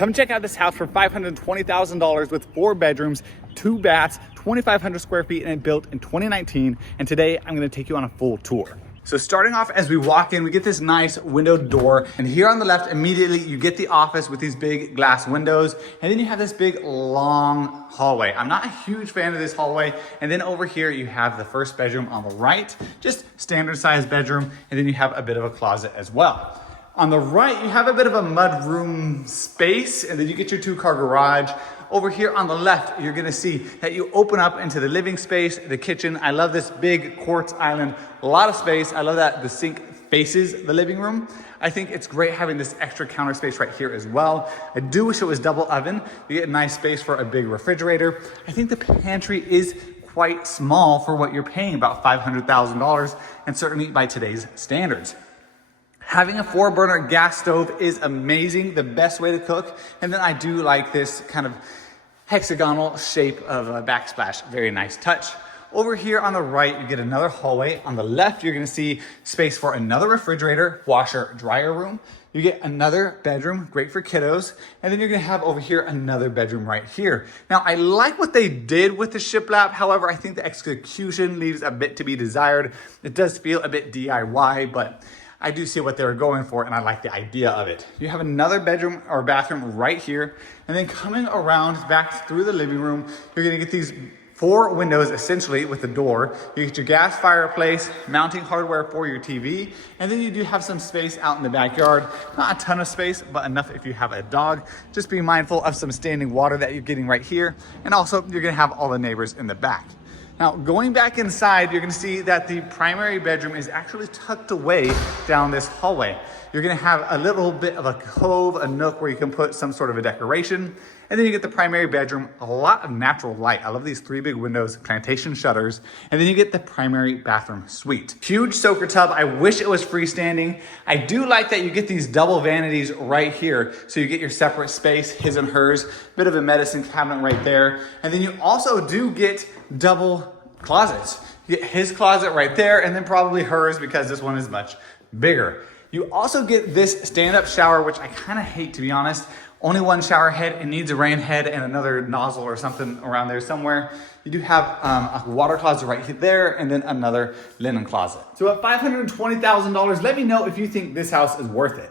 Come check out this house for $520,000 with 4 bedrooms, 2 baths, 2,500 square feet, and it built in 2019. And today I'm gonna take you on a full tour. So starting off, as we walk in, we get this nice windowed door. And here on the left, immediately you get the office with these big glass windows. And then you have this big long hallway. I'm not a huge fan of this hallway. And then over here, you have the first bedroom on the right, just standard sized bedroom. And then you have a bit of a closet as well. On the right, you have a bit of a mudroom space, and then you get your 2-car garage. Over here on the left, you're gonna see that you open up into the living space, the kitchen. I love this big quartz island, a lot of space. I love that the sink faces the living room. I think it's great having this extra counter space right here as well. I do wish it was double oven. You get a nice space for a big refrigerator. I think the pantry is quite small for what you're paying, about $500,000, and certainly by today's standards. Having a 4-burner gas stove is amazing, the best way to cook. And then I do like this kind of hexagonal shape of a backsplash, very nice touch. Over here on the right, you get another hallway. On the left, you're gonna see space for another refrigerator, washer, dryer room. You get another bedroom, great for kiddos. And then you're gonna have over here another bedroom right here. Now, I like what they did with the shiplap. However, I think the execution leaves a bit to be desired. It does feel a bit DIY, but I do see what they were going for, and I like the idea of it. You have another bedroom or bathroom right here, and then coming around back through the living room, you're gonna get these 4 windows essentially with the door. You get your gas fireplace, mounting hardware for your TV, and then you do have some space out in the backyard. Not a ton of space, but enough if you have a dog. Just be mindful of some standing water that you're getting right here, and also you're gonna have all the neighbors in the back. Now, going back inside, you're gonna see that the primary bedroom is actually tucked away down this hallway. You're gonna have a little bit of a cove, a nook where you can put some sort of a decoration. And then you get the primary bedroom, a lot of natural light. I love these 3 big windows, plantation shutters. And then you get the primary bathroom suite. Huge soaker tub. I wish it was freestanding. I do like that you get these double vanities right here. So you get your separate space, his and hers, bit of a medicine cabinet right there. And then you also do get double closets. You get his closet right there, and then probably hers because this one is much bigger. You also get this stand-up shower, which I kind of hate, to be honest. Only 1 shower head. It needs a rain head and another nozzle or something around there somewhere. You do have a water closet right there, and then another linen closet. So at $520,000, let me know if you think this house is worth it.